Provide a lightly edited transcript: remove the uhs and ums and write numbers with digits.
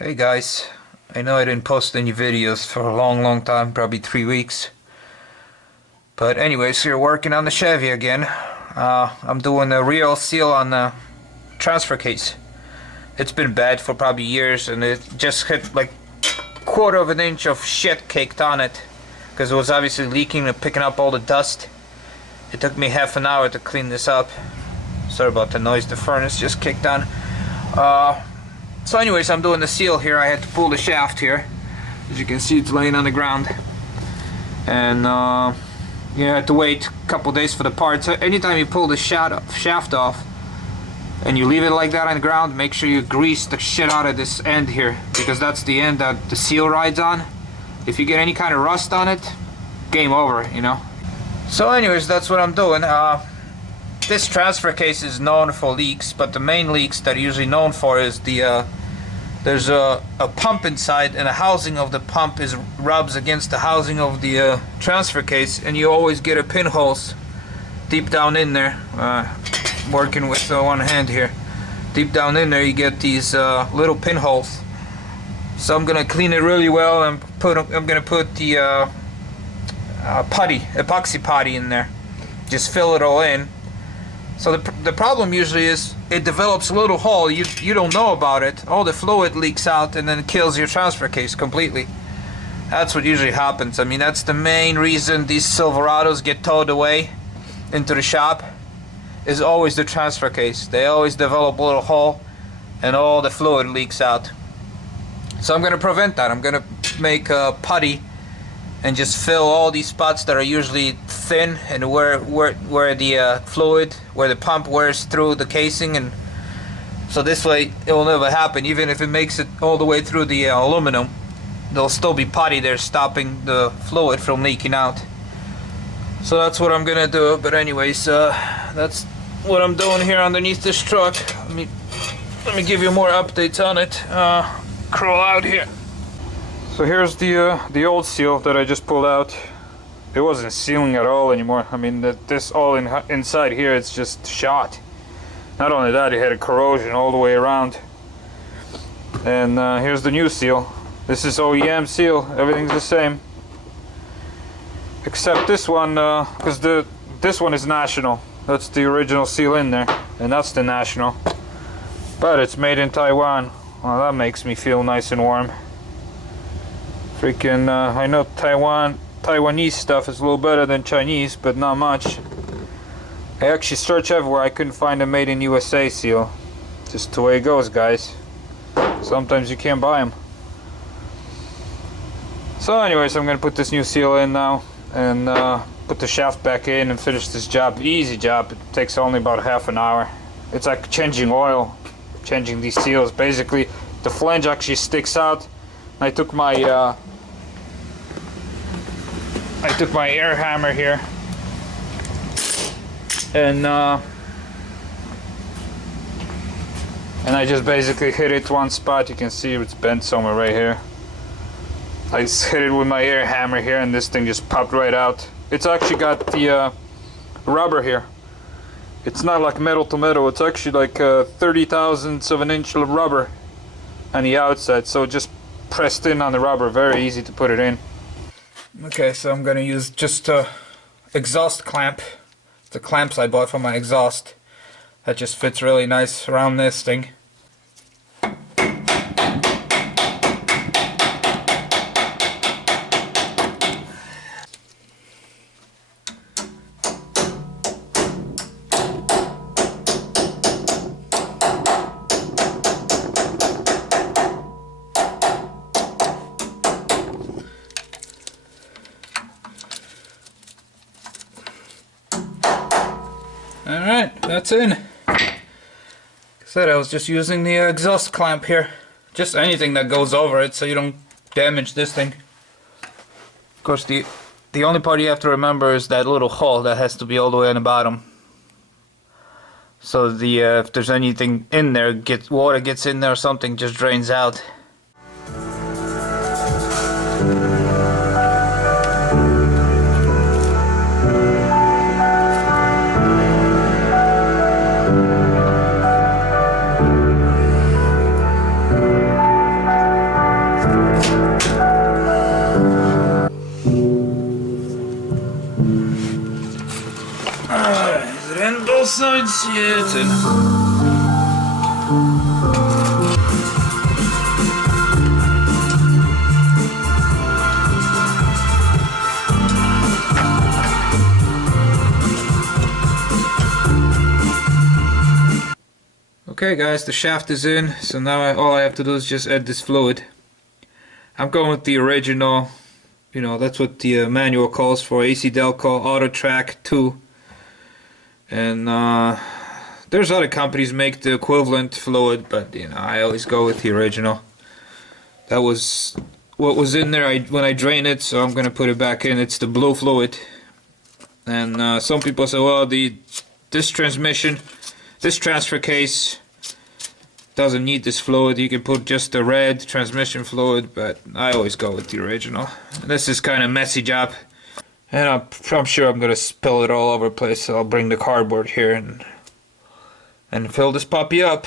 Hey guys, I know I didn't post any videos for a long time, probably 3 weeks. But anyways, we're working on the Chevy again. I'm doing a real seal on the transfer case. It's been bad for probably years, and it just hit like 1/4 of an inch of shit caked on it because it was obviously leaking and picking up all the dust. It took me half an hour to clean this up. Sorry about the noise, the furnace just kicked on. So anyways, I'm doing the seal here. I had to pull the shaft here. As you can see, it's laying on the ground. And you had to wait a couple days for the part. So anytime you pull the shaft off and you leave it like that on the ground, make sure you grease the shit out of this end here, because that's the end that the seal rides on. If you get any kind of rust on it, game over, you know. So anyways, that's what I'm doing. This transfer case is known for leaks, but the main leaks that are usually known for is there's a pump inside, and the housing of the pump rubs against the housing of the transfer case, and you always get a pinholes deep down in there. Working with one hand here, deep down in there you get these little pinholes. So I'm gonna clean it really well, and I'm gonna put the epoxy putty in there. Just fill it all in. So the problem usually is it develops a little hole. You don't know about it. All the fluid leaks out and then kills your transfer case completely. That's what usually happens. I mean, that's the main reason these Silverados get towed away into the shop, is always the transfer case. They always develop a little hole and all the fluid leaks out. So I'm gonna prevent that. I'm gonna make a putty and just fill all these spots that are usually thin, and where the fluid, where the pump wears through the casing, and so this way it will never happen. Even if it makes it all the way through the aluminum, there'll still be putty there stopping the fluid from leaking out. So that's what I'm gonna do. But anyways, that's what I'm doing here underneath this truck. Let me give you more updates on it. Crawl out here. So here's the old seal that I just pulled out. It wasn't sealing at all anymore. I mean, this all inside here, it's just shot. Not only that, it had a corrosion all the way around. And here's the new seal. This is OEM seal. Everything's the same, except this one, because this one is national. That's the original seal in there, and that's the national. But it's made in Taiwan. Well, that makes me feel nice and warm. Freaking, I know Taiwanese stuff is a little better than Chinese, but not much. I actually searched everywhere. I couldn't find a made in USA seal. Just the way it goes, guys. Sometimes you can't buy them. So anyways, I'm gonna put this new seal in now, and put the shaft back in and finish this job. Easy job. It takes only about half an hour. It's like changing oil, changing these seals. Basically, the flange actually sticks out. I took my air hammer here, and I just basically hit it one spot. You can see it's bent somewhere right here. I just hit it with my air hammer here, and this thing just popped right out. It's actually got the rubber here. It's not like metal to metal. It's actually like 30 thousandths of an inch of rubber on the outside. So it just pressed in on the rubber. Very easy to put it in. Okay, so I'm gonna use just a exhaust clamp. The clamps I bought for my exhaust. That just fits really nice around this thing. Alright, that's in. Like I said, I was just using the exhaust clamp here. Just anything that goes over it so you don't damage this thing. Of course, the only part you have to remember is that little hole that has to be all the way on the bottom. So if there's anything in there, water gets in there or something, just drains out. 19. Okay guys, the shaft is in, so now all I have to do is just add this fluid. I'm going with the original, you know, that's what the manual calls for, AC Delco Auto Track 2. And there's other companies make the equivalent fluid, but you know, I always go with the original. That was what was in there when I drained it, so I'm gonna put it back in. It's the blue fluid. And some people say, well, this transfer case doesn't need this fluid. You can put just the red transmission fluid, but I always go with the original. And this is kind of messy job, and I'm sure I'm gonna spill it all over the place. So I'll bring the cardboard here and fill this puppy up.